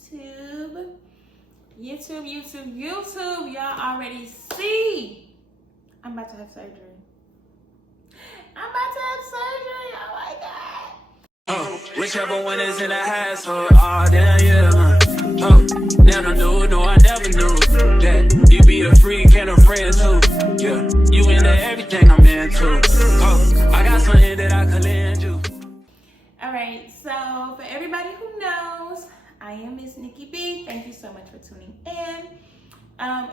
YouTube. Y'all already see I'm about to have surgery. Oh my God. Whichever one is in the household, oh damn yeah. Never knew, no I never knew that you be a freak and a friend too. Yeah, you into everything I'm into. I got something that I could lend you. Alright, so for everybody who knows, I am Miss Nikki B. Thank you so much for tuning in.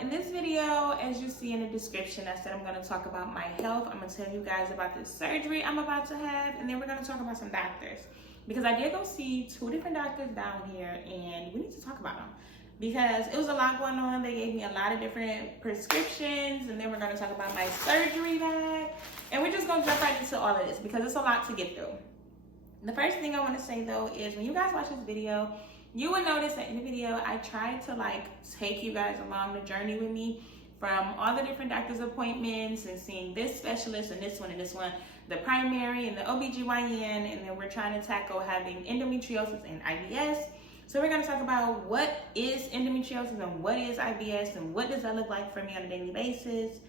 In this video, as you see in the description, I said I'm going to talk about my health. I'm going to tell you guys about this surgery I'm about to have, and then we're going to talk about some doctors. Because I did go see 2 different doctors down here, and we need to talk about them. Because it was a lot going on. They gave me a lot of different prescriptions, and then we're going to talk about my surgery bag. And we're just going to jump right into all of this because it's a lot to get through. The first thing I want to say though is when you guys watch this video, you will notice that in the video, I tried to take you guys along the journey with me from all the different doctor's appointments and seeing this specialist and this one, the primary and the OBGYN, and then we're trying to tackle having endometriosis and IBS. So we're going to talk about what is endometriosis and what is IBS and what does that look like for me on a daily basis,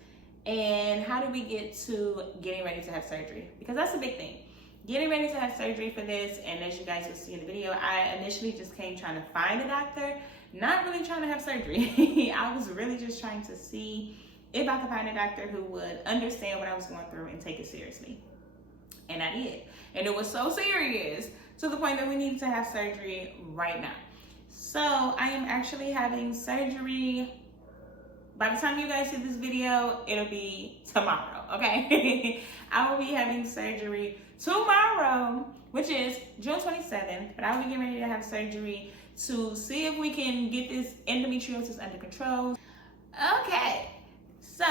and how do we get to getting ready to have surgery, because that's a big thing. Getting ready to have surgery for this, and as you guys will see in the video, I initially just came trying to find a doctor, not really trying to have surgery. I was really just trying to see if I could find a doctor who would understand what I was going through and take it seriously. And I did. And it was so serious to the point that we needed to have surgery right now. So I am actually having surgery. By the time you guys see this video, it'll be tomorrow, okay? I will be having surgery tomorrow, which is June 27th, but I will be getting ready to have surgery to see if we can get this endometriosis under control. Okay, so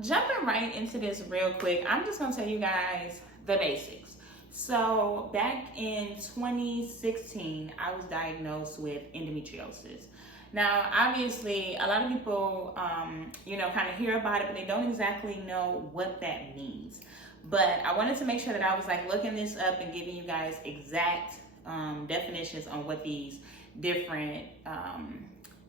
jumping right into this real quick, I'm just gonna tell you guys the basics. So back in 2016, I was diagnosed with endometriosis. Now, obviously, a lot of people, kind of hear about it, but they don't exactly know what that means. But I wanted to make sure that I was looking this up and giving you guys exact definitions on what these different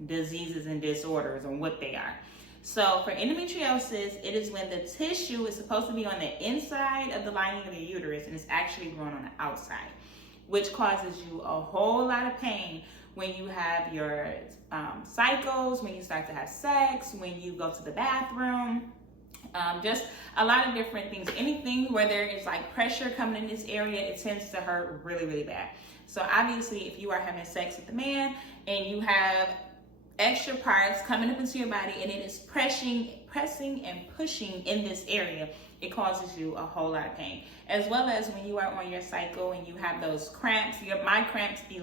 diseases and disorders and what they are. So for endometriosis, it is when the tissue is supposed to be on the inside of the lining of the uterus and it's actually growing on the outside, which causes you a whole lot of pain when you have your cycles, when you start to have sex, when you go to the bathroom. Just a lot of different things. Anything where there is pressure coming in this area, it tends to hurt really, really bad. So obviously, if you are having sex with a man and you have extra parts coming up into your body and it is pressing and pushing in this area, it causes you a whole lot of pain. As well as when you are on your cycle and you have those cramps, my cramps be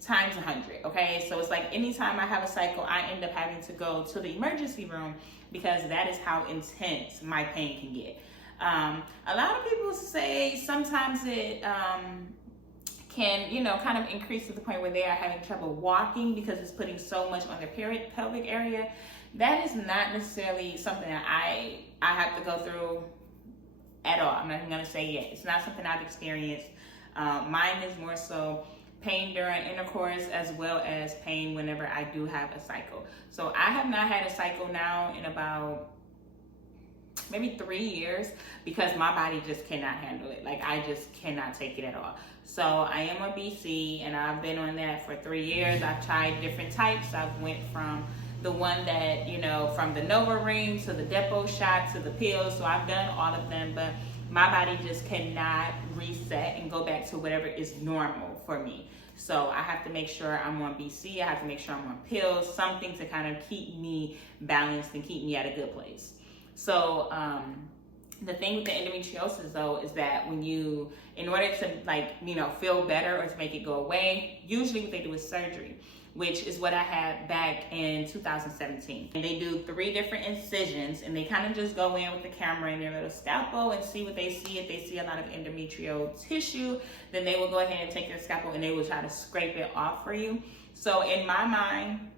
times 100, okay? So it's anytime I have a cycle, I end up having to go to the emergency room because that is how intense my pain can get. A lot of people say sometimes it can, kind of increase to the point where they are having trouble walking because it's putting so much on their pelvic area. That is not necessarily something that I have to go through at all. I'm not even gonna say yet. It's not something I've experienced. Mine is more so pain during intercourse as well as pain whenever I do have a cycle. So I have not had a cycle now in about maybe 3 years because my body just cannot handle it. I just cannot take it at all. So I am on BC and I've been on that for 3 years. I've tried different types. I've went from the one that, from the Nova Ring to the Depo shot to the pills. So I've done all of them, but my body just cannot reset and go back to whatever is normal for me. So I have to make sure I'm on BC. I have to make sure I'm on pills, something to kind of keep me balanced and keep me at a good place. So the thing with the endometriosis though is that when you, in order to feel better or to make it go away, usually what they do is surgery, which is what I had back in 2017. And they do 3 different incisions and they kind of just go in with the camera and their little scalpel and see what they see. If they see a lot of endometrial tissue, then they will go ahead and take their scalpel and they will try to scrape it off for you. So in my mind,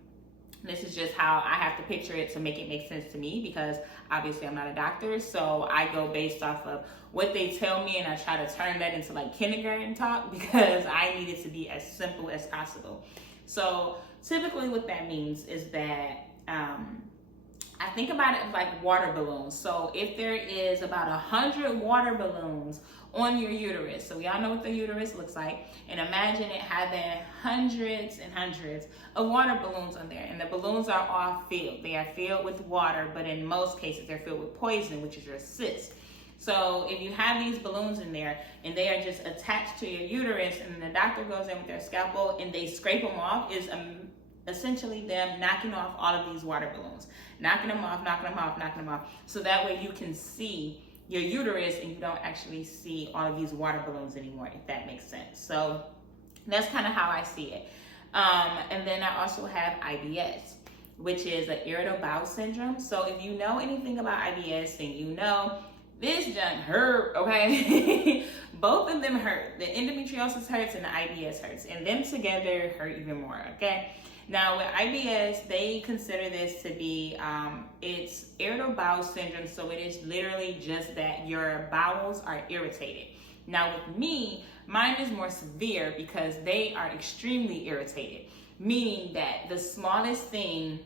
this is just how I have to picture it to make it make sense to me, because obviously I'm not a doctor, so I go based off of what they tell me and I try to turn that into kindergarten talk because I need it to be as simple as possible. So typically what that means is that I think about it like water balloons. So if there is about 100 water balloons on your uterus, so we all know what the uterus looks like, and imagine it having hundreds and hundreds of water balloons on there, and the balloons are all filled. They are filled with water, but in most cases they're filled with poison, which is your cyst. So if you have these balloons in there and they are just attached to your uterus, and the doctor goes in with their scalpel and they scrape them off, is essentially them knocking off all of these water balloons, knocking them off, so that way you can see your uterus and you don't actually see all of these water balloons anymore, if that makes sense. So that's kind of how I see it. And then I also have IBS, which is an irritable bowel syndrome. So if you know anything about IBS, then you know this junk hurt, okay? Both of them hurt. The endometriosis hurts and the IBS hurts, and them together hurt even more, okay? Now with IBS, they consider this to be, it's irritable bowel syndrome, so it is literally just that your bowels are irritated. Now with me, mine is more severe because they are extremely irritated, meaning that the smallest thing,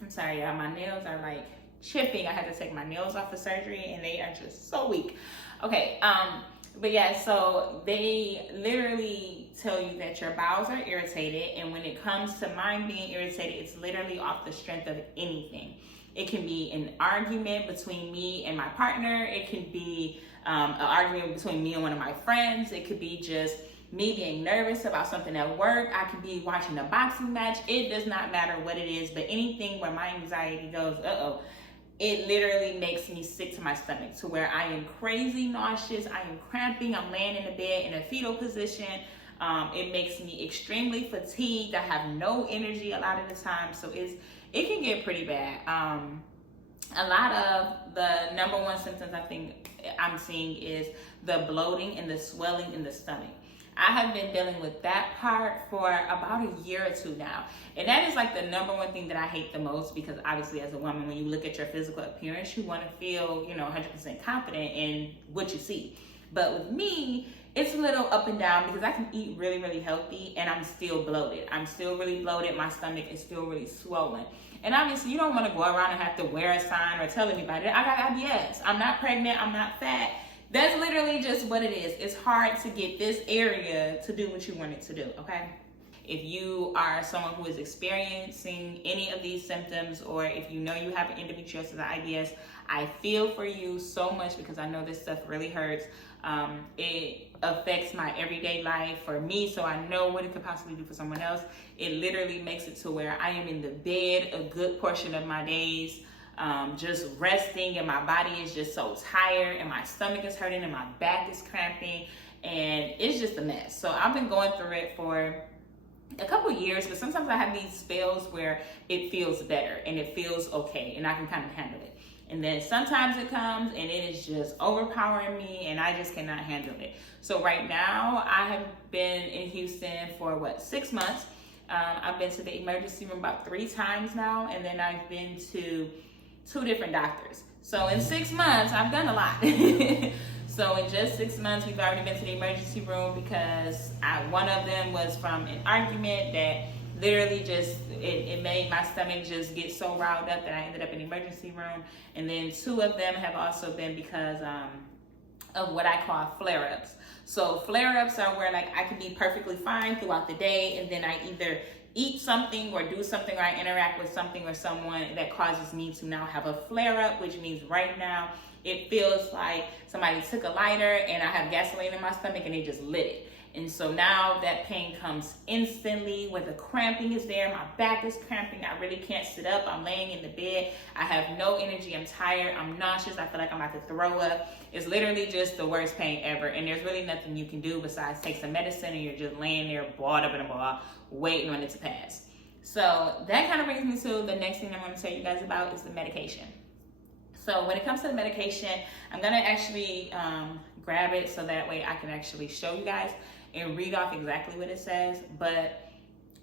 I'm sorry y'all, my nails are like chipping. I had to take my nails off for surgery and they are just so weak. Okay, but yeah, so they literally tell you that your bowels are irritated, and when it comes to mine being irritated, it's literally off the strength of anything. It can be an argument between me and my partner. It can be an argument between me and one of my friends. It could be just me being nervous about something at work. I could be watching a boxing match. It does not matter what it is, but anything where my anxiety goes, it literally makes me sick to my stomach, to where I am crazy nauseous, I am cramping, I'm laying in the bed in a fetal position. It makes me extremely fatigued. I have no energy a lot of the time, so it can get pretty bad. A lot of the number one symptoms I think I'm seeing is the bloating and the swelling in the stomach. I have been dealing with that part for about a year or two now. And that is like the number one thing that I hate the most, because obviously as a woman, when you look at your physical appearance, you want to feel, 100% confident in what you see. But with me, it's a little up and down because I can eat really, really healthy and I'm still bloated. I'm still really bloated. My stomach is still really swollen. And obviously you don't want to go around and have to wear a sign or tell anybody that I got IBS. I'm not pregnant. I'm not fat. That's literally just what it is. It's hard to get this area to do what you want it to do, okay? If you are someone who is experiencing any of these symptoms, or if you know you have an endometriosis or IBS, I feel for you so much, because I know this stuff really hurts. It affects my everyday life for me, so I know what it could possibly do for someone else. It literally makes it to where I am in the bed a good portion of my days, just resting, and my body is just so tired, and my stomach is hurting, and my back is cramping, and it's just a mess. So I've been going through it for a couple years, but sometimes I have these spells where it feels better and it feels okay and I can kind of handle it. And then sometimes it comes and it is just overpowering me and I just cannot handle it. So right now I have been in Houston for 6 months. I've been to the emergency room about 3 times now, and then I've been to 2 different doctors. So in 6 months, I've done a lot. So in just 6 months, we've already been to the emergency room because one of them was from an argument that literally just, it made my stomach just get so riled up that I ended up in the emergency room. And then 2 of them have also been because of what I call flare-ups. So flare-ups are where I can be perfectly fine throughout the day, and then I either eat something or do something, or I interact with something or someone that causes me to now have a flare-up, which means right now it feels like somebody took a lighter and I have gasoline in my stomach and they just lit it. And so now that pain comes instantly, where the cramping is there, my back is cramping, I really can't sit up, I'm laying in the bed, I have no energy, I'm tired, I'm nauseous, I feel like I'm about to throw up. It's literally just the worst pain ever, and there's really nothing you can do besides take some medicine, and you're just laying there balled up in a ball, waiting on it to pass. So that kind of brings me to the next thing I'm going to tell you guys about is the medication. So when it comes to the medication, I'm going to actually grab it so that way I can actually show you guys and read off exactly what it says. But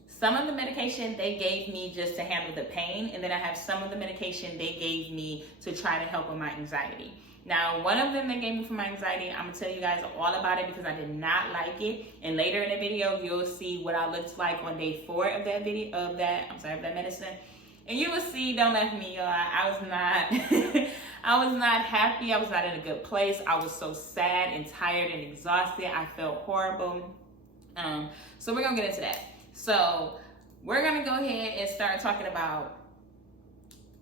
some of the medication they gave me just to handle the pain, and then I have some of the medication they gave me to try to help with my anxiety. Now, one of them they gave me for my anxiety, I'm gonna tell you guys all about it because I did not like it. And later in the video, you'll see what I looked like on day 4 of that medicine. And you will see, don't laugh at me, y'all. I was not, I was not happy. I was not in a good place. I was so sad and tired and exhausted. I felt horrible. So we're gonna get into that. So we're gonna go ahead and start talking about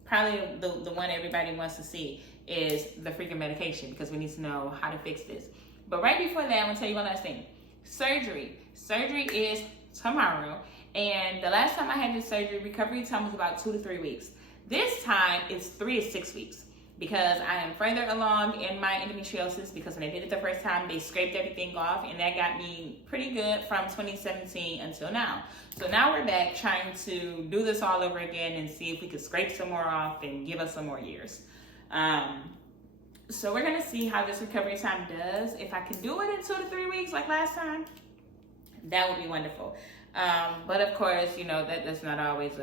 probably the one everybody wants to see is the freaking medication, because we need to know how to fix this. But right before that, I'm gonna tell you one last thing. Surgery is tomorrow, and the last time I had this surgery, recovery time was about 2 to 3 weeks. This time it's 3 to 6 weeks, because I am further along in my endometriosis, because when they did it the first time, they scraped everything off, and that got me pretty good from 2017 until now. So now we're back trying to do this all over again and see if we could scrape some more off and give us some more years. So we're gonna see how this recovery time does. If I can do it in 2 to 3 weeks like last time, that would be wonderful. But of course, you know, that's not always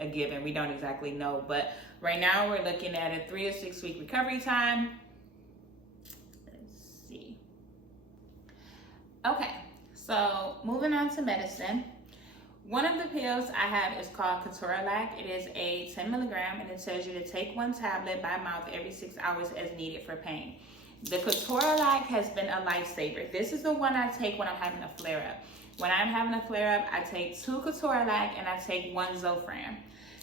a given. We don't exactly know. But right now we're looking at a 3 to 6 week recovery time. Let's see. Okay, so moving on to medicine. One of the pills I have is called Ketorolac. It is a 10 milligram, and it tells you to take 1 tablet by mouth every 6 hours as needed for pain. The Ketorolac has been a lifesaver. This is the one I take when I'm having a flare-up. When I'm having a flare-up, I take 2 Ketorolac and I take 1 Zofran.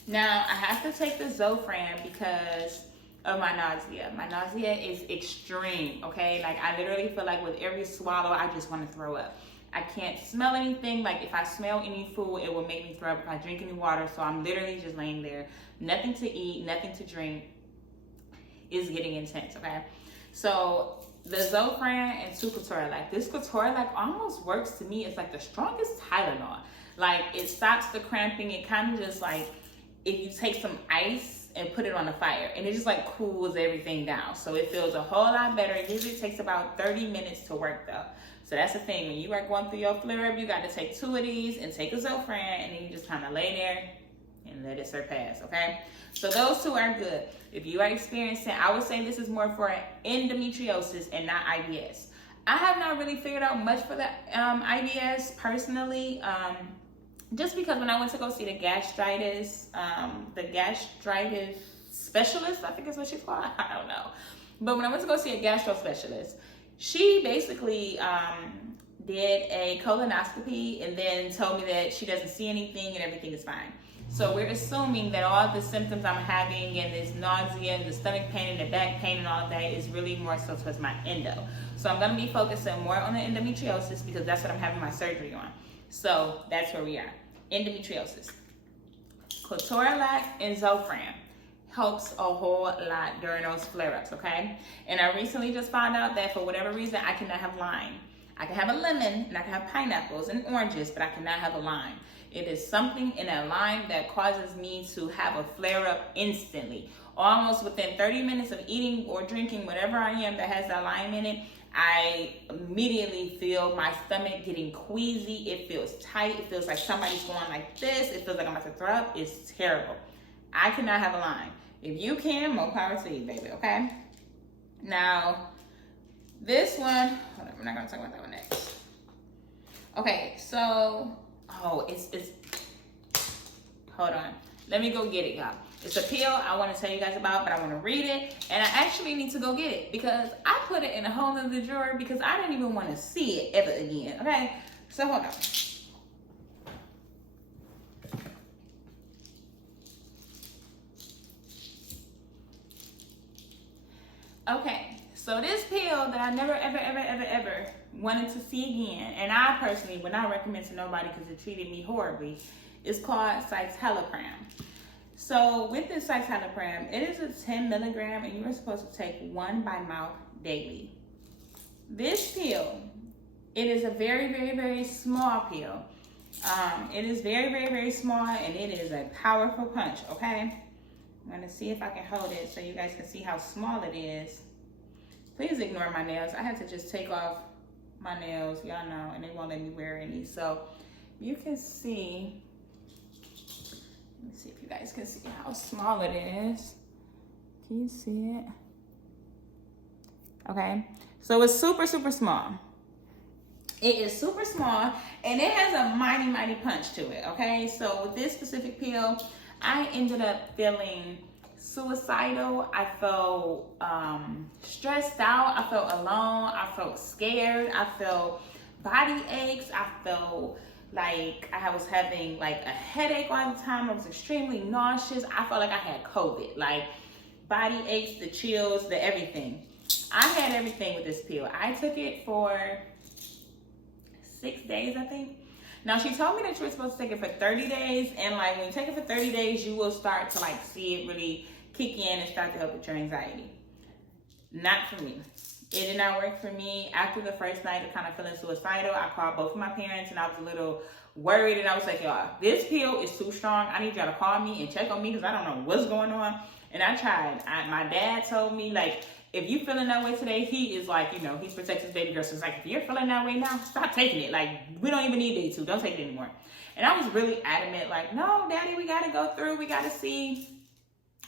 Now, I have to take the Zofran because of my nausea. My nausea is extreme, okay? Like, I literally feel like with every swallow, I just want to throw up. I can't smell anything. Like, if I smell any food, it will make me throw up. If I drink any water, so I'm literally just laying there. Nothing to eat, nothing to drink. Is getting intense, okay? So, the Zofran and 2 Ketorolac. This Ketorolac almost works to me. It's like the strongest Tylenol. Like, it stops the cramping. It kind of just like, if you take some ice and put it on the fire, and it just like cools everything down. So it feels a whole lot better. It usually takes about 30 minutes to work though. So that's the thing. When you are going through your flare-up, you got to take 2 of these and take a Zofran, and then you just kind of lay there and let it surpass, okay? So those 2 are good. If you are experiencing, I would say this is more for endometriosis and not IBS. I have not really figured out much for the IBS personally, just because when I went to go see the gastritis specialist, I think is what she's called, I don't know. But when I went to go see a gastro specialist, she basically did a colonoscopy and then told me that she doesn't see anything and everything is fine. So we're assuming that all the symptoms I'm having and this nausea and the stomach pain and the back pain and all of that is really more so towards my endo. So I'm going to be focusing more on the endometriosis because that's what I'm having my surgery on. So that's where we are. Endometriosis. Ketorolac and Zofran helps a whole lot during those flare-ups, okay? And I recently just found out that for whatever reason, I cannot have lime. I can have a lemon and I can have pineapples and oranges, but I cannot have a lime. It is something in a lime that causes me to have a flare-up instantly. Almost within 30 minutes of eating or drinking whatever I am that has that lime in it, I immediately feel my stomach getting queasy. It feels tight. It feels like somebody's going like this. It feels like I'm about to throw up. It's terrible. I cannot have a lime. If you can, more power to you, baby, okay? Now, this one, hold on, we're not gonna talk about that one next. Okay, so, it's, hold on. Let me go get it, y'all. It's a pill I want to tell you guys about, but I want to read it, and I actually need to go get it because I put it in a whole other drawer because I didn't even want to see it ever again, okay? So, hold on. Okay, so this pill that I never, ever wanted to see again, and I personally would not recommend to nobody because it treated me horribly, is called citalopram. So with this citalopram, it is a 10 milligram, and you are supposed to take 1 by mouth daily. This pill, it is a very small pill. It is very small, and it is a powerful punch, okay? I'm gonna see if I can hold it so you guys can see how small it is. Please ignore my nails. I had to just take off my nails, y'all know, and they won't let me wear any. So you can see, let me see if you guys can see how small it is. Can you see it? okay? So it's super, super small. It is super small, and it has a mighty punch to it, okay? So with this specific pill, I ended up feeling suicidal. I felt stressed out. I felt alone. I felt scared. I felt body aches. I felt like I was having like a headache all the time. I was extremely nauseous. I felt like I had COVID, like body aches, the chills, the everything. I had everything with this pill. I took it for 6 days, I think. Now, she told me that you were supposed to take it for 30 days, and like when you take it for 30 days, you will start to like see it really kick in and start to help with your anxiety. Not for me. It did not work for me. After the first night of kind of feeling suicidal, I called both of my parents, and I was a little worried, and I was like, y'all, this pill is too strong. I need y'all to call me and check on me because I don't know what's going on. And I tried. My dad told me, like, if you feeling that way today, he is like, you know, he protects his baby girl. So it's like, if you're feeling that way now, stop taking it. Like, we don't even need day 2. Don't take it anymore. And I was really adamant, like, no, daddy, we got to go through. We got to see,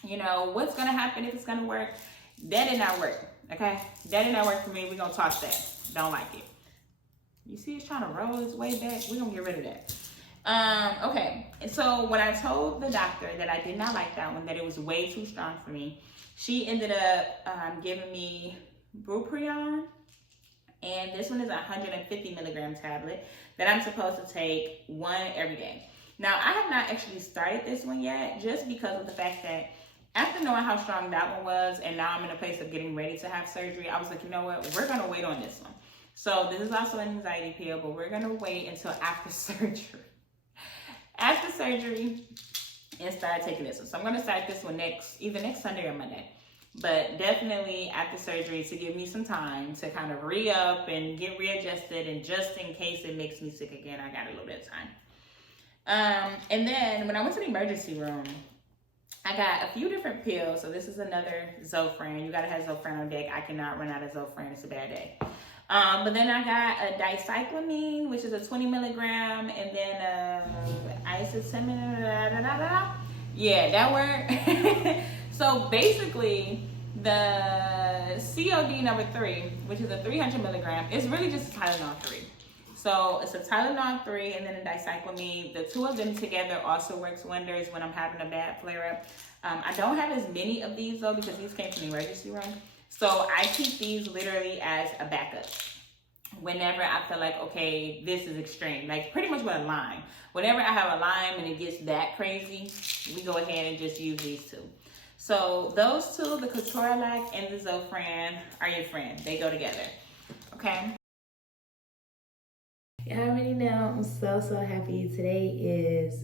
you know, what's going to happen, if it's going to work. That did not work, okay? That did not work for me. We're going to toss that. Don't like it. You see it's trying to roll its way back? We're going to get rid of that. Okay. And so when I told the doctor that I did not like that one, that it was way too strong for me, she ended up giving me Bupropion, and this one is a 150 milligram tablet that I'm supposed to take one every day. Now, I have not actually started this one yet, just because of the fact that after knowing how strong that one was, and now I'm in a place of getting ready to have surgery, I was like, you know what, we're gonna wait on this one. So this is also an anxiety pill, but we're gonna wait until after surgery. After surgery, and start taking this one. So I'm going to start this one either next Sunday or Monday. But definitely after surgery, to give me some time to kind of re-up and get readjusted, and just in case it makes me sick again, I got a little bit of time. And then when I went to the emergency room, I got a few different pills. So this is another Zofran. You got to have Zofran on deck. I cannot run out of Zofran. It's a bad day. But then I got a dicyclamine, which is a 20 milligram, and then isocitinib. Yeah, that word. So basically, the COD number 3, which is a 300 milligram, is really just a Tylenol 3. So it's a Tylenol 3 and then a dicyclamine. The two of them together also works wonders when I'm having a bad flare-up. I don't have as many of these though, because these came from the emergency room. So I keep these literally as a backup. Whenever I feel like, okay, this is extreme, like pretty much with a Lyme. Whenever I have a Lyme and it gets that crazy, we go ahead and just use these two. So those two, the Ketorolac and the Zofran, are your friend. They go together, okay? Y'all already know I'm so happy. Today is,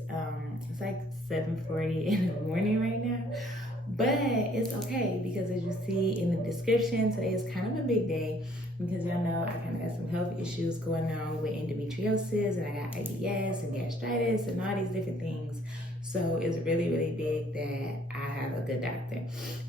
it's like 7:40 in the morning right now. But it's okay, because as you see in the description, today is kind of a big day, because y'all know I kind of got some health issues going on with endometriosis, and I got IBS and gastritis and all these different things. So it's really big that I have a good doctor.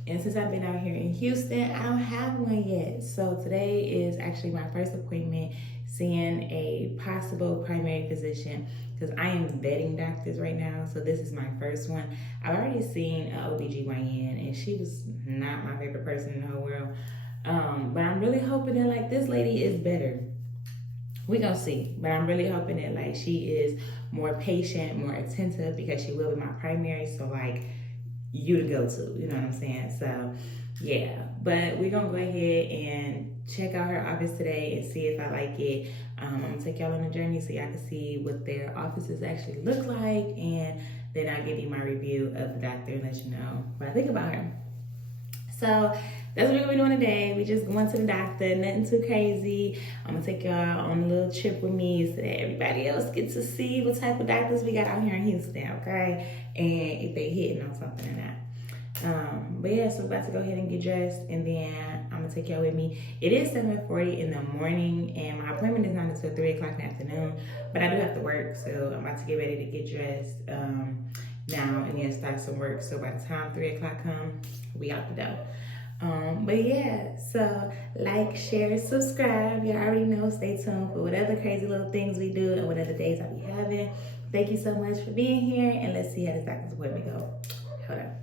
And since I've been out here in Houston, I don't have one yet. So today is actually my first appointment seeing a possible primary physician, because I am vetting doctors right now. So this is my first one. I've already seen an OBGYN, and she was not my favorite person in the whole world. But I'm really hoping that like this lady is better. We gonna see. But I'm really hoping that like she is more patient, more attentive, because she will be my primary. So like you to go to, you know what I'm saying? So yeah, but we're gonna go ahead and check out her office today and see if I like it. I'm gonna take y'all on a journey so y'all can see what their offices actually look like, and then I'll give you my review of the doctor and let you know what I think about her. So that's what we're gonna be doing today. We just going to the doctor, nothing too crazy. I'm gonna take y'all on a little trip with me so that everybody else gets to see what type of doctors we got out here in Houston, okay? And if they hitting on something or not. But yeah, so we're about to go ahead and get dressed, and then I'm gonna take y'all with me. It is 7:40 in the morning, and my appointment is not until 3 o'clock in the afternoon, but I do have to work, so I'm about to get ready to get dressed now and then start some work. So by the time 3 o'clock comes, we out the door. But yeah, so like, share, subscribe. You already know, stay tuned for whatever crazy little things we do and whatever days I'll be having. Thank you so much for being here, and let's see how this doctor's appointment go. Hold on.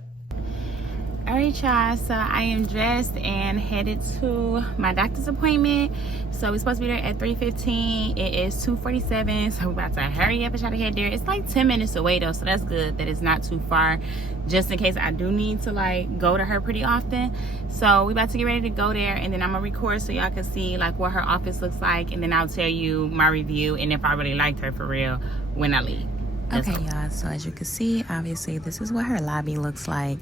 All right, y'all, so I am dressed and headed to my doctor's appointment. So we're supposed to be there at 3:15. It is 2:47, so we're about to hurry up and try to head there. It's like 10 minutes away though, so that's good that it's not too far, just in case I do need to like go to her pretty often. So we about to get ready to go there, and then I'm gonna record so y'all can see like what her office looks like, and then I'll tell you my review and if I really liked her for real when I leave. Okay, y'all, so as you can see, obviously this is what her lobby looks like.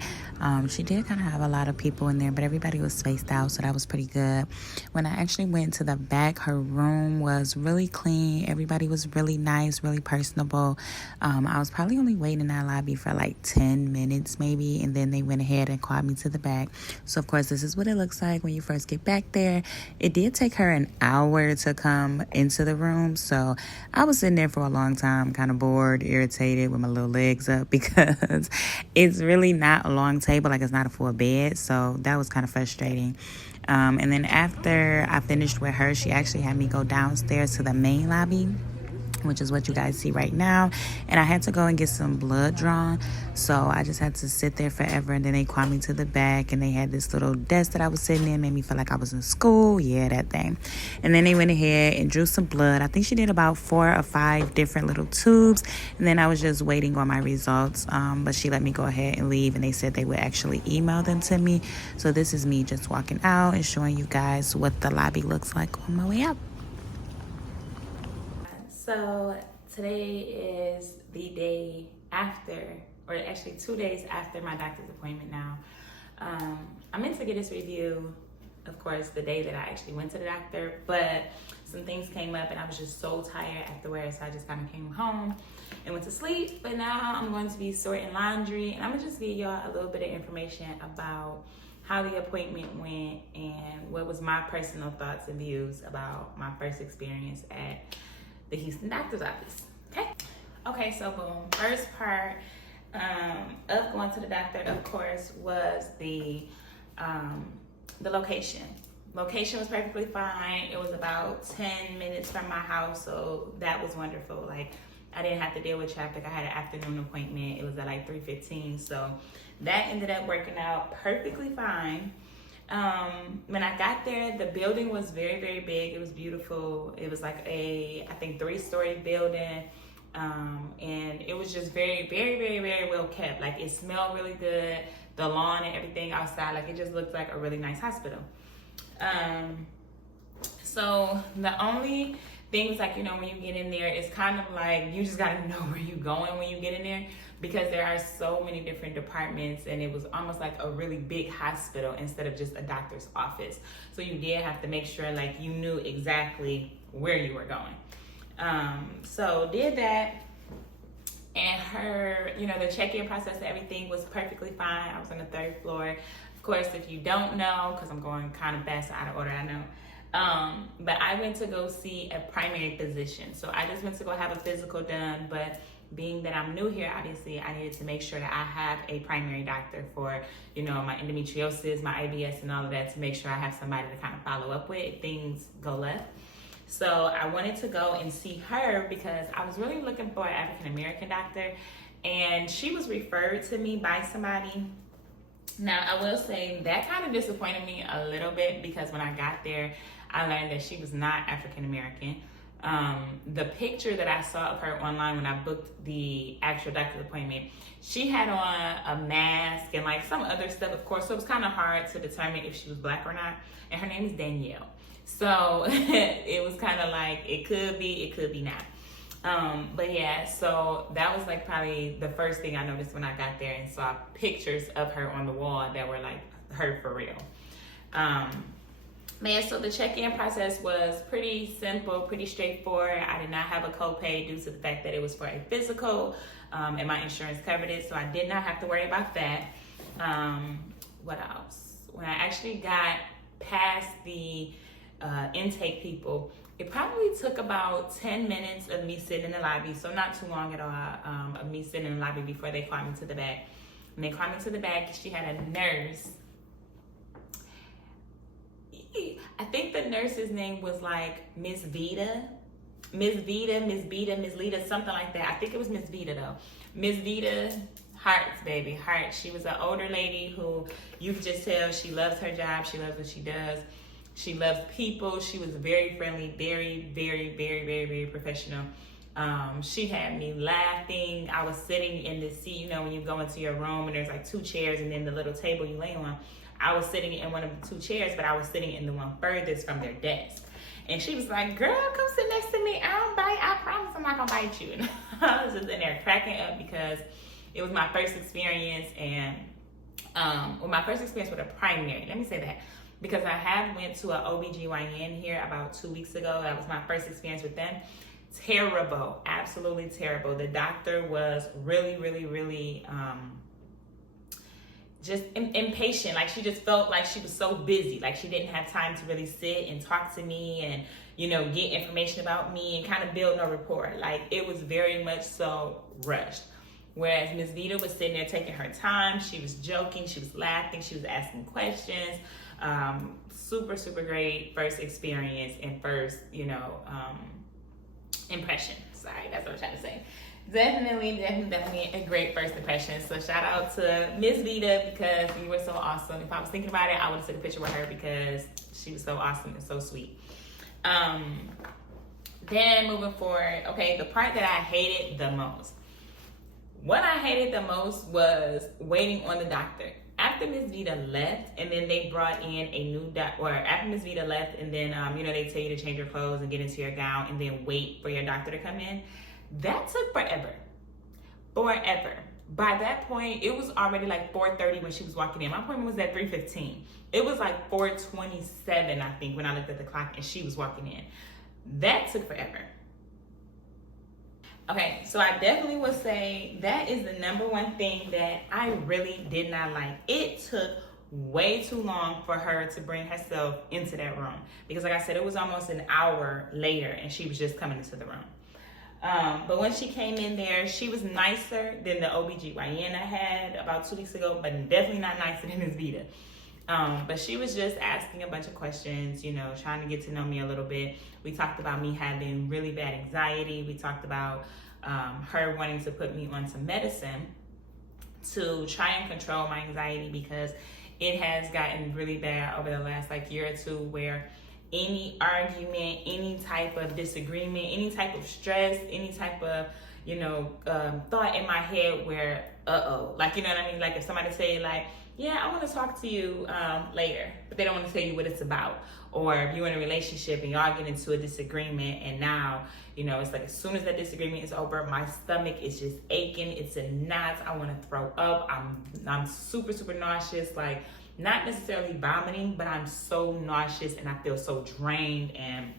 She did kind of have a lot of people in there, but everybody was spaced out, so that was pretty good. When I actually went to the back, her room was really clean. Everybody was really nice, really personable. I was probably only waiting in that lobby for like 10 minutes maybe, and then they went ahead and called me to the back. So of course, this is what it looks like when you first get back there. It did take her an hour to come into the room, so I was sitting there for a long time, kind of bored, irritated with my little legs up, because it's really not a long table, like it's not a full bed, so that was kind of frustrating. And then after I finished with her, she actually had me go downstairs to the main lobby, which is what you guys see right now, and I had to go and get some blood drawn, so I just had to sit there forever. And then they called me to the back, and they had this little desk that I was sitting in, made me feel like I was in school, yeah, that thing. And then they went ahead and drew some blood. I think she did about 4 or 5 different little tubes, and then I was just waiting on my results, but she let me go ahead and leave, and they said they would actually email them to me. So this is me just walking out and showing you guys what the lobby looks like on my way out. So today is the day after, or actually 2 days after my doctor's appointment now. I meant to get this review, of course, the day that I actually went to the doctor, but some things came up and I was just so tired afterwards, so I just kind of came home and went to sleep. But now I'm going to be sorting laundry, and I'm gonna just give y'all a little bit of information about how the appointment went and what was my personal thoughts and views about my first experience at the Houston doctor's office. Okay, so boom, first part of going to the doctor, of course, was the location. Location was perfectly fine. It was about 10 minutes from my house, so that was wonderful. Like, I didn't have to deal with traffic. I had an afternoon appointment. It was at like 3:15, so that ended up working out perfectly fine. When I got there, the building was very, very big. It was beautiful. It was like I think 3-story building. And it was just very, very, very, very well kept. Like, it smelled really good. The lawn and everything outside, like, it just looked like a really nice hospital. So the only things, like, you know, when you get in there, it's kind of like you just gotta know where you're going when you get in there, because there are so many different departments, and it was almost like a really big hospital instead of just a doctor's office. So you did have to make sure like you knew exactly where you were going. So did that, and her, you know, the check-in process and everything was perfectly fine. I was on the 3rd floor. Of course, if you don't know, because I'm going kind of fast out of order, I know. But I went to go see a primary physician. So I just went to go have a physical done, but being that I'm new here, obviously I needed to make sure that I have a primary doctor for, you know, my endometriosis, my IBS, and all of that, to make sure I have somebody to kind of follow up with if things go left. So I wanted to go and see her because I was really looking for an African-American doctor, and she was referred to me by somebody. Now, I will say that kind of disappointed me a little bit, because when I got there, I learned that she was not African-American. The picture that I saw of her online when I booked the actual doctor's appointment, she had on a mask and like some other stuff, of course, so it was kind of hard to determine if she was black or not. And her name is Danielle. So it was kind of like, it could be, it could be not. But yeah, so that was like probably the first thing I noticed when I got there and saw pictures of her on the wall that were like her for real. Man, so the check-in process was pretty simple, pretty straightforward. I did not have a copay due to the fact that it was for a physical, and my insurance covered it, so I did not have to worry about that. What else? When I actually got past the intake people, it probably took about 10 minutes of me sitting in the lobby, so not too long at all, of me sitting in the lobby before they called me to the back. When they called me to the back, she had a nurse. I think the nurse's name was like Miss Lita, something like that. I think it was Miss Vita though. Miss Vita Hearts, baby, hearts. She was an older lady who you could just tell she loves her job. She loves what she does. She loves people. She was very friendly, very, very, very, very, very professional. She had me laughing. I was sitting in this seat, you know, when you go into your room and there's like 2 chairs and then the little table you lay on. I was sitting in one of the 2 chairs, but I was sitting in the one furthest from their desk. And she was like, girl, come sit next to me. I don't bite. I promise I'm not going to bite you. And I was just in there cracking up because it was my first experience and, my first experience with a primary. Let me say that. Because I have went to an OBGYN here about 2 weeks ago. That was my first experience with them. Terrible. Absolutely terrible. The doctor was really, really, really, just impatient. Like she just felt like she was so busy. Like she didn't have time to really sit and talk to me and, you know, get information about me and kind of build no rapport. Like it was very much so rushed. Whereas Ms. Vita was sitting there taking her time. She was joking. She was laughing. She was asking questions. Super, super great first experience and first, you know, impression. Sorry, that's what I'm trying to say. Definitely a great first impression. So shout out to Miss Vita because you were so awesome. If I was thinking about it, I would have took a picture with her because she was so awesome and so sweet. Then moving forward, okay, the part that I hated the most. What I hated the most was waiting on the doctor. After Ms. Vita left, and then they brought in a new doctor, or after Ms. Vita left, and then, you know, they tell you to change your clothes and get into your gown and then wait for your doctor to come in. That took forever. Forever. By that point, it was already like 4:30 when she was walking in. My appointment was at 3:15. It was like 4:27, I think, when I looked at the clock and she was walking in. That took forever. Okay, so I definitely would say that is the number one thing that I really did not like. It took way too long for her to bring herself into that room. Because like I said, it was almost an hour later and she was just coming into the room. But when she came in there, she was nicer than the OBGYN I had about 2 weeks ago, but definitely not nicer than Ms. Vita. But she was just asking a bunch of questions, you know, trying to get to know me a little bit. We talked about me having really bad anxiety. We talked about her wanting to put me on some medicine to try and control my anxiety because it has gotten really bad over the last like year or two where any argument, any type of disagreement, any type of stress, any type of, you know, thought in my head where, like, you know what I mean? Like if somebody say like, yeah, I want to talk to you later, but they don't want to tell you what it's about. Or if you're in a relationship and y'all get into a disagreement and now, you know, it's like as soon as that disagreement is over, my stomach is just aching. It's a knot. I want to throw up. I'm super, super nauseous. Like not necessarily vomiting, but I'm so nauseous and I feel so drained and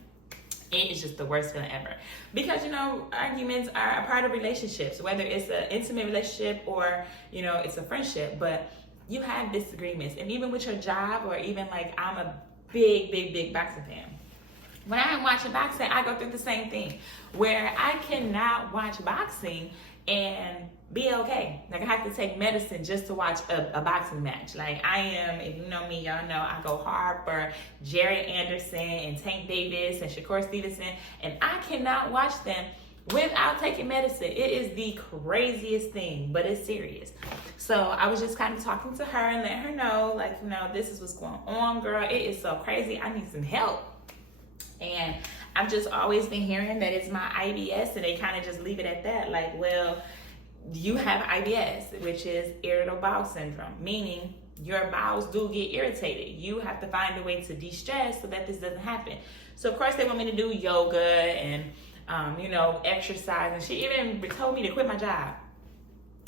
it is just the worst feeling ever. Because, you know, arguments are a part of relationships, whether it's an intimate relationship or, you know, it's a friendship, but you have disagreements. And even with your job or even like I'm a big boxing fan. When I'm watching boxing, I go through the same thing where I cannot watch boxing and be okay. Like I have to take medicine just to watch a boxing match. Like I am, if you know me, y'all know I go hard for Jared Anderson and Tank Davis and Shakur Stevenson, and I cannot watch them without taking medicine. It is the craziest thing, but it's serious. So I was just kind of talking to her and letting her know, like, you know, this is what's going on, girl. It is so crazy. I need some help. And I've just always been hearing that it's my IBS, and they kind of just leave it at that. Like, well, you have IBS, which is irritable bowel syndrome, meaning your bowels do get irritated. You have to find a way to de-stress so that this doesn't happen. So of course they want me to do yoga and you know, exercise, and she even told me to quit my job.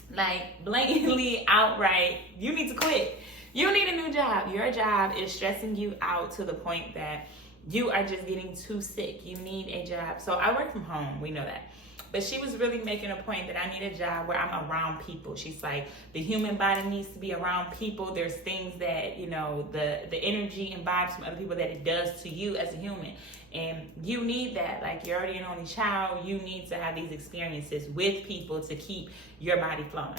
Like blatantly, outright, you need to quit. You need a new job. Your job is stressing you out to the point that you are just getting too sick. You need a job. So I work from home, we know that. But she was really making a point that I need a job where I'm around people. She's like, the human body needs to be around people. There's things that, you know, the energy and vibes from other people that it does to you as a human. And you need that. Like you're already an only child. You need to have these experiences with people to keep your body flowing.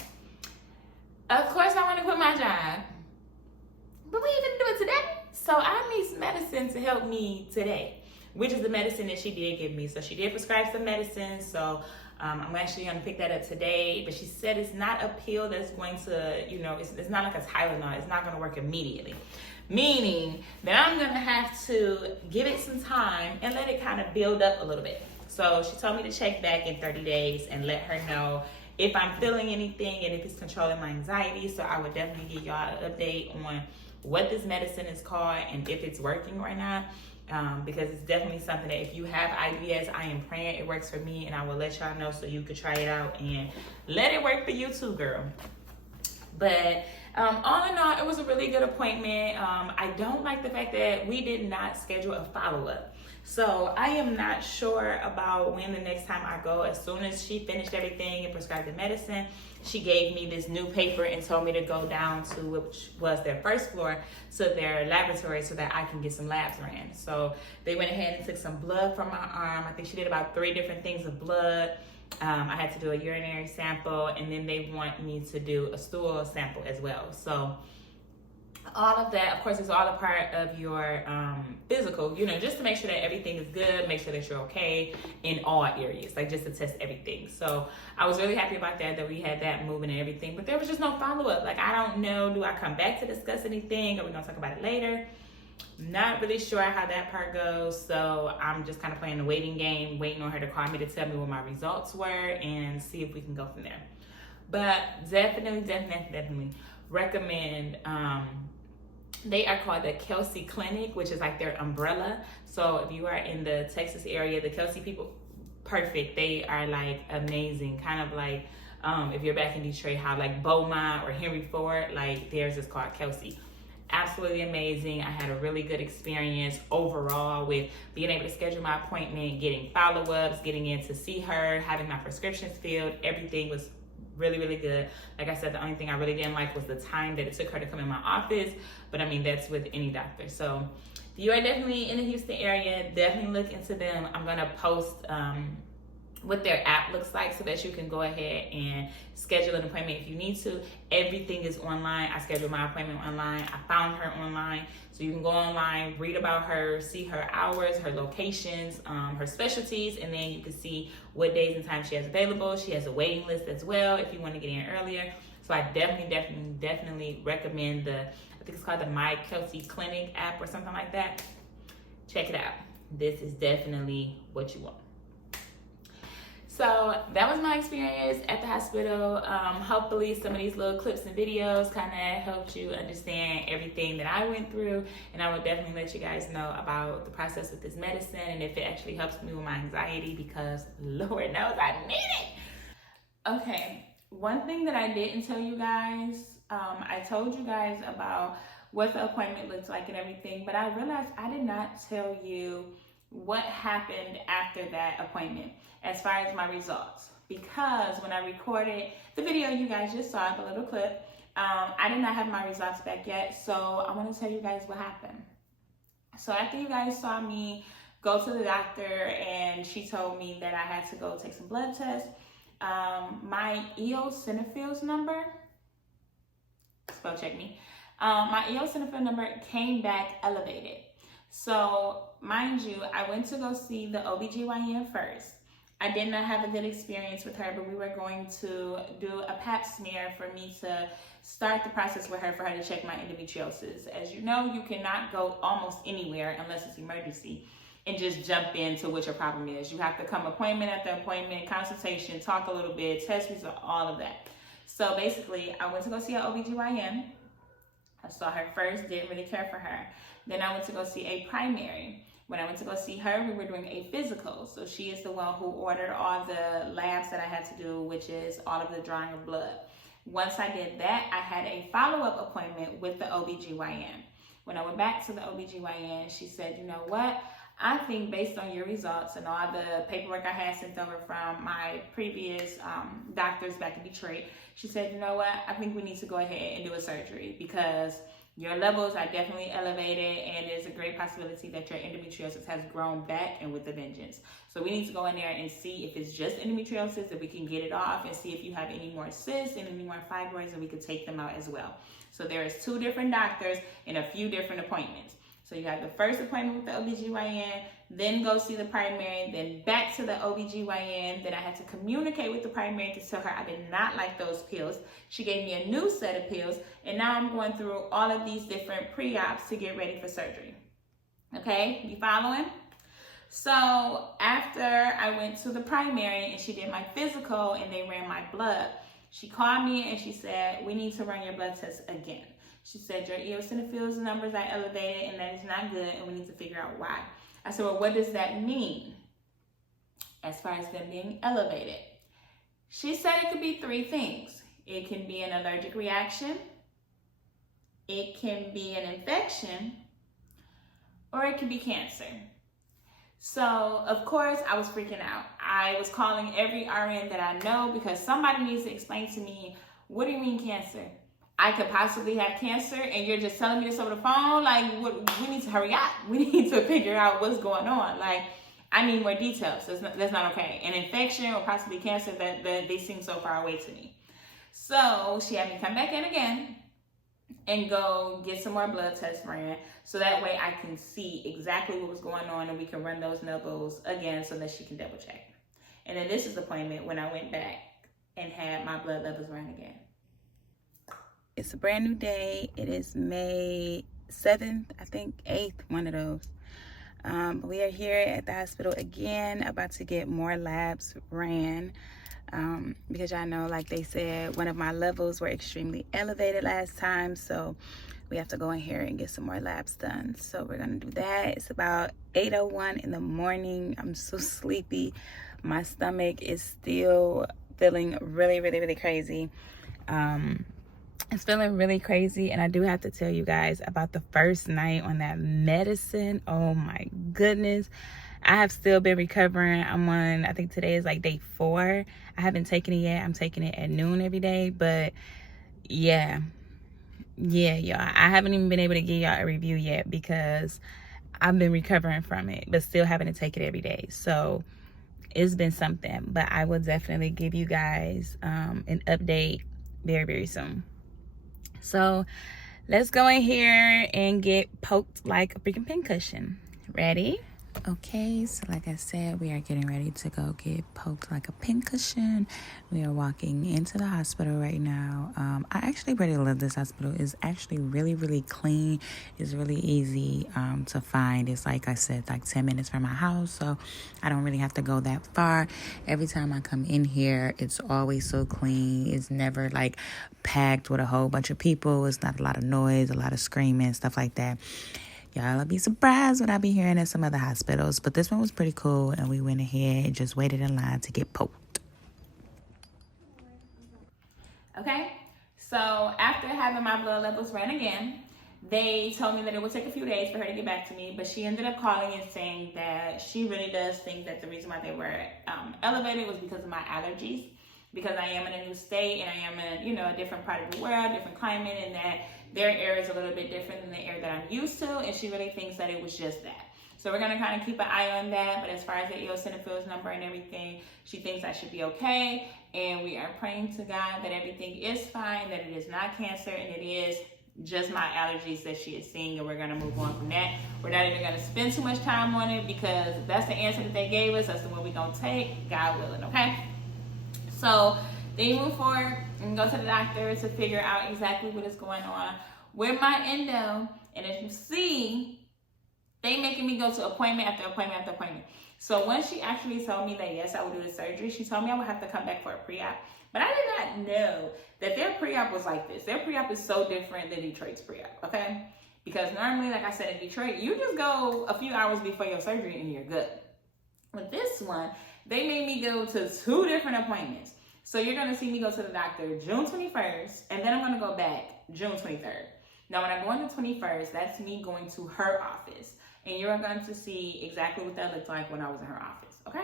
Of course, I want to quit my job. But we ain't gonna do it today. So I need some medicine to help me today. which is the medicine that she did give me. So she did prescribe some medicine. So I'm actually going to pick that up today. But she said it's not a pill that's going to, you know, it's not like a Tylenol. It's not going to work immediately. Meaning that I'm going to have to give it some time and let it kind of build up a little bit. So she told me to check back in 30 days and let her know if I'm feeling anything and if it's controlling my anxiety. So I would definitely give y'all an update on what this medicine is called and if it's working or not. Because it's definitely something that if you have IBS, I am praying it works for me, and I will let y'all know so you could try it out and let it work for you too, girl. But all in all, it was a really good appointment. I don't like the fact that we did not schedule a follow-up. So I am not sure about when the next time I go. As soon as she finished everything and prescribed the medicine, she gave me this new paper and told me to go down to, which was their first floor, to their laboratory so that I can get some labs ran. So they went ahead and took some blood from my arm. I think she did about 3 different things of blood. I had to do a urinary sample, and then they want me to do a stool sample as well. So all of that, of course, is all a part of your physical, you know, just to make sure that everything is good, make sure that you're okay in all areas, like just to test everything. So I was really happy about that we had that moving and everything, but there was just no follow-up. Like, I don't know, do I come back to discuss anything? Are we gonna talk about it later? Not really sure how that part goes. So I'm just kind of playing the waiting game, waiting on her to call me to tell me what my results were and see if we can go from there. But definitely recommend, they are called the Kelsey Clinic, which is like their umbrella. So if you are in the Texas area, the Kelsey people, perfect. They are like amazing. Kind of like if you're back in Detroit, how like Beaumont or Henry Ford, like theirs is called Kelsey. Absolutely amazing. I had a really good experience overall with being able to schedule my appointment, getting follow-ups, getting in to see her, having my prescriptions filled. Everything was really good. Like I said, the only thing I really didn't like was the time that it took her to come in my office, but I mean, that's with any doctor. So if you are definitely in the Houston area, definitely look into them. I'm gonna post what their app looks like so that you can go ahead and schedule an appointment if you need to. Everything is online. I scheduled my appointment online. I found her online. So you can go online, read about her, see her hours, her locations, her specialties, and then you can see what days and times she has available. She has a waiting list as well if you want to get in earlier. So I definitely recommend I think it's called the My Kelsey Clinic app or something like that. Check it out. This is definitely what you want. So that was my experience at the hospital. Hopefully some of these little clips and videos kind of helped you understand everything that I went through. And I will definitely let you guys know about the process with this medicine and if it actually helps me with my anxiety, because Lord knows I need it. Okay, one thing that I didn't tell you guys, I told you guys about what the appointment looked like and everything, but I realized I did not tell you what happened after that appointment as far as my results, because when I recorded the video you guys just saw, the little clip, I did not have my results back yet. So I want to tell you guys what happened. So after you guys saw me go to the doctor and she told me that I had to go take some blood tests, my eosinophils number, spell check me, my eosinophil number came back elevated. So mind you, I went to go see the OBGYN first. I did not have a good experience with her, but we were going to do a pap smear for me to start the process with her for her to check my endometriosis. As you know, you cannot go almost anywhere unless it's emergency and just jump into what your problem is. You have to come appointment after appointment, consultation, talk a little bit, test results, all of that. So basically, I went to go see an OBGYN. I saw her first, didn't really care for her. Then I went to go see a primary. When I went to go see her, we were doing a physical. So she is the one who ordered all the labs that I had to do, which is all of the drawing of blood. Once I did that, I had a follow-up appointment with the OBGYN. When I went back to the OBGYN, she said, you know what? I think based on your results and all the paperwork I had sent over from my previous doctors back in Detroit, she said, you know what? I think we need to go ahead and do a surgery because your levels are definitely elevated and there's a great possibility that your endometriosis has grown back and with a vengeance. So we need to go in there and see if it's just endometriosis, if we can get it off, and see if you have any more cysts and any more fibroids, and we could take them out as well. So there is 2 different doctors and a few different appointments. So you have the first appointment with the OBGYN, then go see the primary, then back to the OBGYN. Then I had to communicate with the primary to tell her I did not like those pills. She gave me a new set of pills, and now I'm going through all of these different pre-ops to get ready for surgery. Okay, you following? So after I went to the primary and she did my physical and they ran my blood, she called me and she said, we need to run your blood test again. She said, your eosinophils numbers are elevated and that is not good and we need to figure out why. I said, well, what does that mean as far as them being elevated? She said it could be three things. It can be an allergic reaction, it can be an infection, or it can be cancer. So, of course, I was freaking out. I was calling every RN that I know because somebody needs to explain to me, what do you mean cancer? I could possibly have cancer and you're just telling me this over the phone? Like, we need to hurry up. We need to figure out what's going on. Like, I need more details. That's not okay. An infection or possibly cancer, that they seem so far away to me. So she had me come back in again and go get some more blood tests ran, so that way I can see exactly what was going on and we can run those levels again so that she can double check. And then this is the appointment when I went back and had my blood levels run again. It's a brand new day. It is May 7th, I think 8th, one of those. We are here at the hospital again, about to get more labs ran. Because y'all know, like they said, one of my levels were extremely elevated last time, so we have to go in here and get some more labs done. So we're gonna do that. It's about 8:01 in the morning. I'm so sleepy. My stomach is still feeling really crazy. It's feeling really crazy, and I do have to tell you guys about the first night on that medicine. Oh my goodness. I have still been recovering. I'm on, I think today is like day 4. I haven't taken it yet. I'm taking it at noon every day, but yeah, y'all. I haven't even been able to give y'all a review yet because I've been recovering from it, but still having to take it every day. So it's been something, but I will definitely give you guys an update very soon. So let's go in here and get poked like a freaking pincushion. Ready? Okay, so like I said, we are getting ready to go get poked like a pincushion. We are walking into the hospital right now. I actually really love this hospital. It's actually really clean. It's really easy to find. It's like I said, like 10 minutes from my house, so I don't really have to go that far. Every time I come in here, it's always so clean. It's never like packed with a whole bunch of people. It's not a lot of noise, a lot of screaming, stuff like that. Y'all will be surprised what I be hearing at some other hospitals. But this one was pretty cool, and we went ahead and just waited in line to get poked. Okay, so after having my blood levels ran again, they told me that it would take a few days for her to get back to me, but she ended up calling and saying that she really does think that the reason why they were elevated was because of my allergies, because I am in a new state and I am in, a different part of the world, different climate, and that their air is a little bit different than the air that I'm used to, and she really thinks that it was just that. So we're gonna kind of keep an eye on that, but as far as the eosinophils number and everything, she thinks I should be okay, and we are praying to God that everything is fine, that it is not cancer, and it is just my allergies that she is seeing, and we're gonna move on from that. We're not even gonna spend too much time on it because that's the answer that they gave us, that's the one we're gonna take, God willing, okay? So they move forward and go to the doctor to figure out exactly what is going on with my endo. And as you see, they making me go to appointment after appointment after appointment. So when she actually told me that yes, I would do the surgery, she told me I would have to come back for a pre-op. But I did not know that their pre-op was like this. Their pre-op is so different than Detroit's pre-op, okay? Because normally, like I said, in Detroit, you just go a few hours before your surgery and you're good. With this one, they made me go to 2 different appointments. So you're going to see me go to the doctor June 21st, and then I'm going to go back June 23rd. Now, when I go on the 21st, that's me going to her office. And you're going to see exactly what that looked like when I was in her office, okay?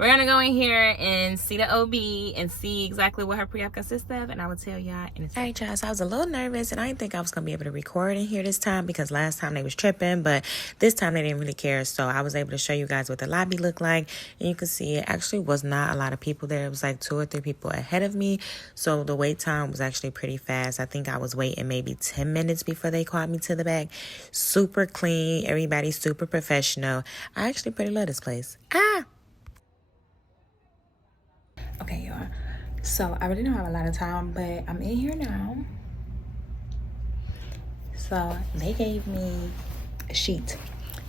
we're gonna go in here and see the OB and see exactly what her pre-op consists of, and I will tell y'all in a second. All right, y'all, so I was a little nervous, and I didn't think I was going to be able to record in here this time because last time they was tripping, but this time they didn't really care, so I was able to show you guys what the lobby looked like, and you can see it actually was not a lot of people there. It was like 2 or 3 people ahead of me, so the wait time was actually pretty fast. I think I was waiting maybe 10 minutes before they called me to the back. Super clean, everybody's super professional. I actually pretty love this place. Okay, y'all. So I really don't have a lot of time, but I'm in here now. So they gave me a sheet.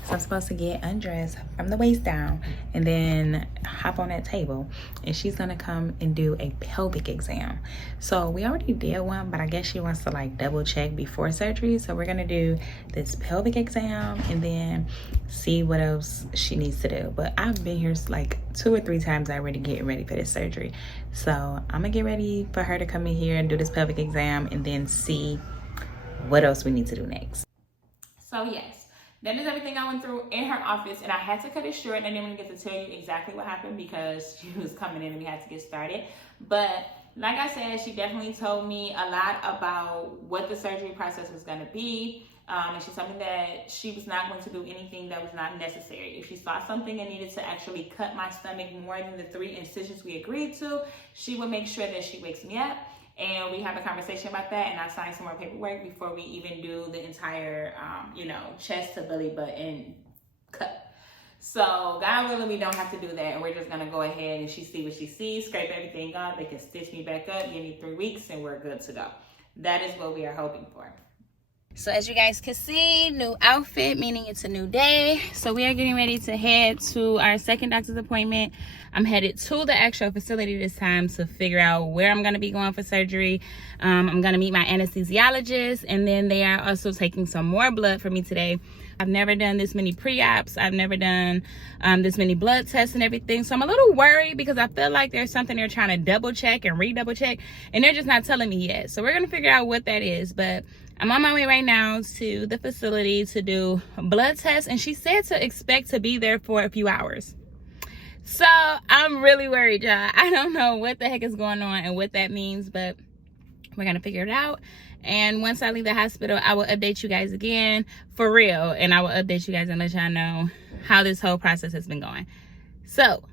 So I'm supposed to get undressed from the waist down and then hop on that table. And she's gonna come and do a pelvic exam. So we already did one, but I guess she wants to like double check before surgery. So we're gonna do this pelvic exam and then see what else she needs to do. But I've been here like 2 or 3 times already getting ready for this surgery. So I'm gonna get ready for her to come in here and do this pelvic exam and then see what else we need to do next. So yes, that is everything I went through in her office, and I had to cut it short. I didn't even get to tell you exactly what happened because she was coming in and we had to get started. But like I said, she definitely told me a lot about what the surgery process was going to be. And she told me that she was not going to do anything that was not necessary. If she saw something and needed to actually cut my stomach more than the 3 incisions we agreed to, she would make sure that she wakes me up. And we have a conversation about that, and I signed some more paperwork before we even do the entire, chest to belly button cut. So God willing, we don't have to do that, and we're just gonna go ahead and she see what she sees, scrape everything off. They can stitch me back up, give me 3 weeks, and we're good to go. That is what we are hoping for. So as you guys can see, new outfit, meaning it's a new day. So we are getting ready to head to our second doctor's appointment. I'm headed to the actual facility this time to figure out where I'm going to be going for surgery. I'm going to meet my anesthesiologist, and then they are also taking some more blood for me today. I've never done this many pre-ops. I've never done this many blood tests and everything. So I'm a little worried because I feel like there's something they're trying to double check and redouble check, and they're just not telling me yet. So we're going to figure out what that is. But I'm on my way right now to the facility to do blood tests, and she said to expect to be there for a few hours. So I'm really worried, y'all. I don't know what the heck is going on and what that means, but we're gonna figure it out. And once I leave the hospital, I will update you guys again for real, and I will update you guys and let y'all know how this whole process has been going. So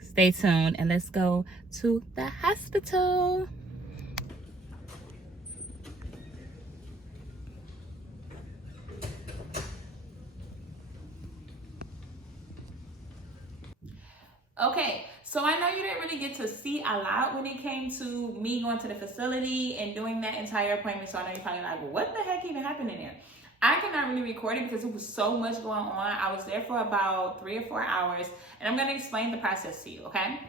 stay tuned and let's go to the hospital. Okay, so I know you didn't really get to see a lot when it came to me going to the facility and doing that entire appointment. So I know you're probably like, well, what the heck even happened in there? I cannot really record it because it was so much going on. I was there for about 3 or 4 hours, and I'm going to explain the process to you, okay?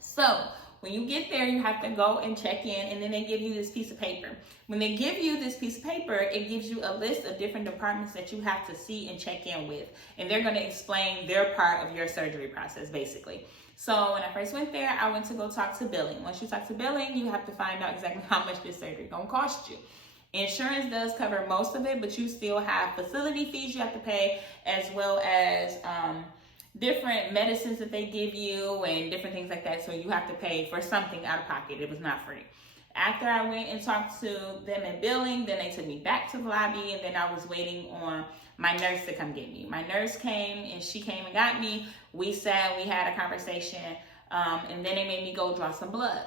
So when you get there, you have to go and check in, and then they give you this piece of paper. When they give you this piece of paper, it gives you a list of different departments that you have to see and check in with. And they're going to explain their part of your surgery process, basically. So when I first went there, I went to go talk to billing. Once you talk to billing, you have to find out exactly how much this surgery is going to cost you. Insurance does cover most of it, but you still have facility fees you have to pay, as well as different medicines that they give you and different things like that. So you have to pay for something out of pocket. It was not free. After I went and talked to them in billing, then they took me back to the lobby, and then I was waiting on my nurse to come get me. My nurse came, and she came and got me. We sat, we had a conversation, and then they made me go draw some blood.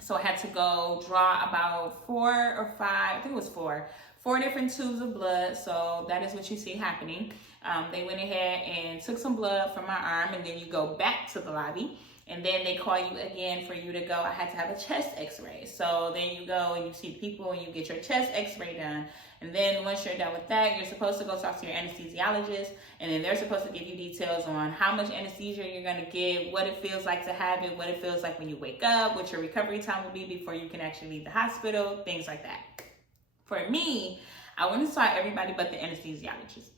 So I had to go draw about 4 or 5, I think it was 4 different tubes of blood. So that is what you see happening. They went ahead and took some blood from my arm, and then you go back to the lobby, and then they call you again for you to go. I had to have a chest x-ray. So then you go and you see people and you get your chest x-ray done. And then once you're done with that, you're supposed to go talk to your anesthesiologist, and then they're supposed to give you details on how much anesthesia you're going to give, what it feels like to have it, what it feels like when you wake up, what your recovery time will be before you can actually leave the hospital, things like that. For me, I went and saw everybody but the anesthesiologist.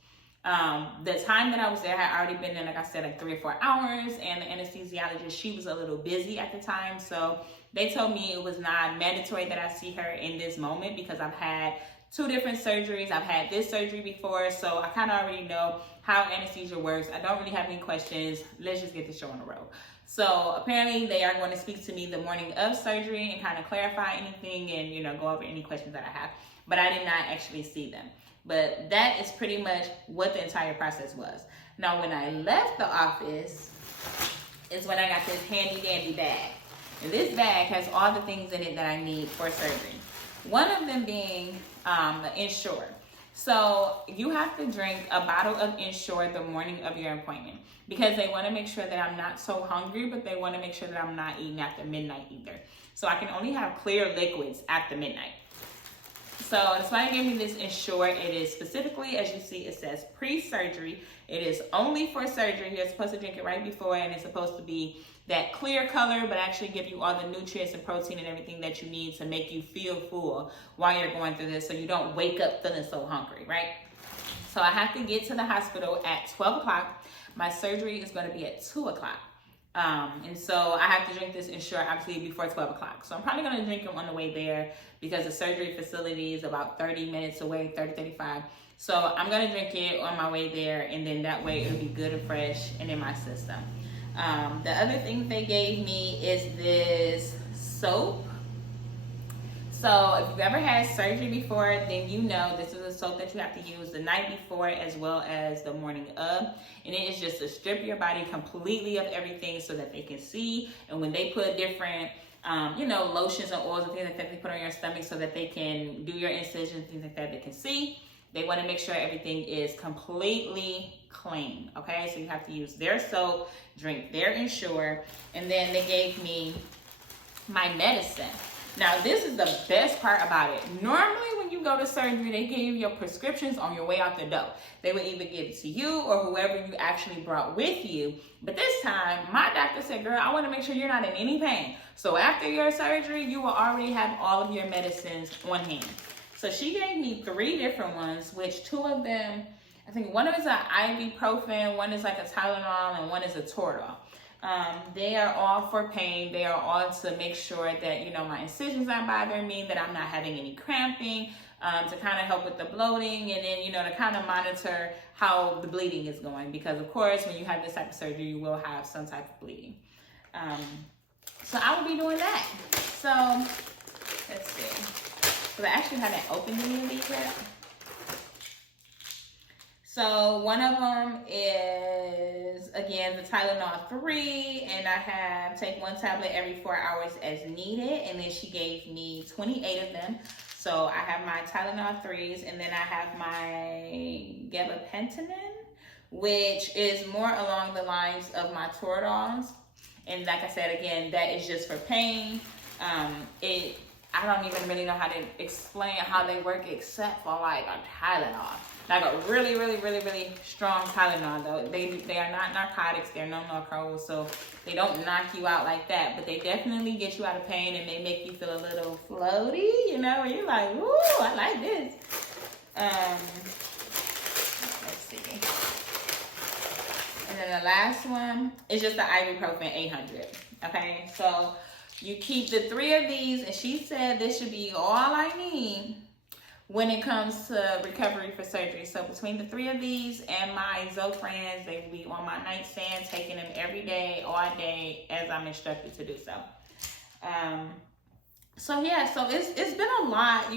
The time that I was there, I had already been there, like I said, like 3 or 4 hours, and the anesthesiologist, she was a little busy at the time, so they told me it was not mandatory that I see her in this moment because I've had 2 different surgeries. I've had this surgery before, so I kind of already know how anesthesia works. I don't really have any questions. Let's just get the show on the road. So apparently they are going to speak to me the morning of surgery and kind of clarify anything and, you know, go over any questions that I have. But I did not actually see them. But that is pretty much what the entire process was. Now, when I left the office is when I got this handy dandy bag. And this bag has all the things in it that I need for surgery. One of them being the Ensure. So you have to drink a bottle of Ensure the morning of your appointment because they want to make sure that I'm not so hungry, but they want to make sure that I'm not eating after midnight either. So I can only have clear liquids after midnight. So that's why they gave me this Ensure. It is specifically, as you see, it says pre-surgery. It is only for surgery. You're supposed to drink it right before, and it's supposed to be that clear color, but actually give you all the nutrients and protein and everything that you need to make you feel full while you're going through this, so you don't wake up feeling so hungry, right? So I have to get to the hospital at 12 o'clock. My surgery is going to be at 2 o'clock. And so I have to drink this Ensure obviously before 12 o'clock. So I'm probably going to drink it on the way there because the surgery facility is about 30 minutes away, 35. So I'm going to drink it on my way there, and then that way it'll be good and fresh and in my system. The other thing they gave me is this soap. So if you've ever had surgery before, then you know this is a soap that you have to use the night before as well as the morning of. And it is just to strip your body completely of everything so that they can see. And when they put different, lotions and oils and things like that, they put on your stomach so that they can do your incisions, things like that, they can see. They want to make sure everything is completely clean, okay? So you have to use their soap, drink their Ensure, and then they gave me my medicine. Now, this is the best part about it. Normally, when you go to surgery, they give you your prescriptions on your way out the door. They would either give it to you or whoever you actually brought with you. But this time, my doctor said, girl, I want to make sure you're not in any pain. So after your surgery, you will already have all of your medicines on hand. So she gave me 3 different ones, which 2 of them, I think one is an ibuprofen, one is like a Tylenol, and one is a Toradol. They are all for pain. They are all to make sure that, my incisions aren't bothering me, that I'm not having any cramping, to kind of help with the bloating, and then, to kind of monitor how the bleeding is going. Because, of course, when you have this type of surgery, you will have some type of bleeding. So I will be doing that. So, let's see. Because I actually haven't opened any of these yet. So one of them is, again, the Tylenol 3, and I take 1 tablet every 4 hours as needed, and then she gave me 28 of them. So I have my Tylenol 3s, and then I have my gabapentin, which is more along the lines of my Toradols. And like I said, again, that is just for pain. I don't even really know how to explain how they work except for like a Tylenol. Like a really, really, really, really strong Tylenol though. They are not narcotics, they're no narcos, so they don't knock you out like that, but they definitely get you out of pain and they make you feel a little floaty, and you're like, ooh, I like this. Let's see. And then the last one is just the ibuprofen 800, okay? So you keep the 3 of these, and she said this should be all I need when it comes to recovery for surgery. So between the 3 of these and my Zofrans, they will be on my nightstand, taking them every day, all day, as I'm instructed to do so. So it's been a lot,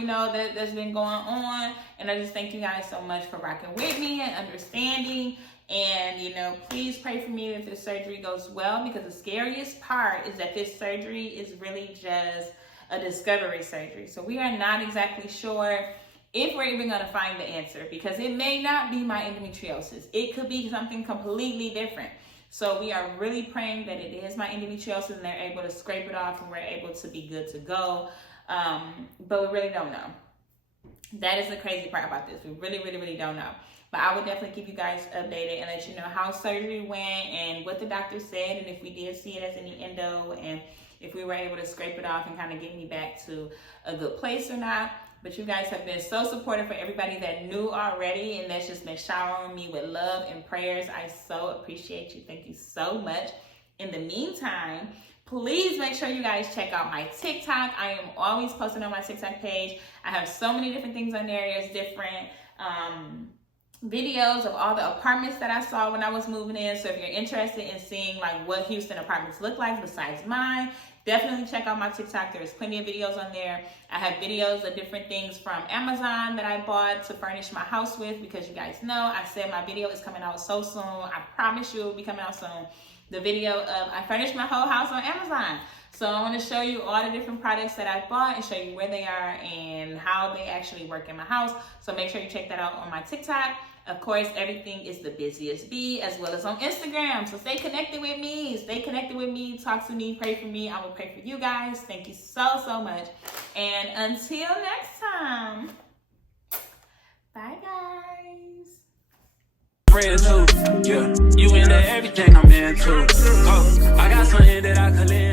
that's been going on, and I just thank you guys so much for rocking with me and understanding. And, please pray for me that this surgery goes well, because the scariest part is that this surgery is really just a discovery surgery. So we are not exactly sure if we're even going to find the answer, because it may not be my endometriosis. It could be something completely different. So we are really praying that it is my endometriosis and they're able to scrape it off and we're able to be good to go. But we really don't know. That is the crazy part about this. We really, really, really don't know. But I will definitely keep you guys updated and let you know how surgery went and what the doctor said, and if we did see it as any endo, and if we were able to scrape it off and kind of get me back to a good place or not. But you guys have been so supportive for everybody that knew already, and that's just been showering me with love and prayers. I so appreciate you. Thank you so much. In the meantime, Please make sure you guys check out my TikTok. I am always posting on my TikTok page. I have so many different things on there. There's different videos of all the apartments that I saw when I was moving in. So if you're interested in seeing like what Houston apartments look like besides mine, definitely check out my TikTok. There's plenty of videos on there. I have videos of different things from Amazon that I bought to furnish my house with, because you guys know I said my video is coming out so soon. I promise you it will be coming out soon. The video of I furnished my whole house on Amazon. So I want to show you all the different products that I bought and show you where they are and how they actually work in my house. So make sure you check that out on my TikTok. Of course, everything is the busiest bee, as well as on Instagram. So stay connected with me. Stay connected with me. Talk to me. Pray for me. I will pray for you guys. Thank you so, so much. And until next time, bye, guys. Friend too, yeah. You into everything I'm into. Oh, I got something that I could live.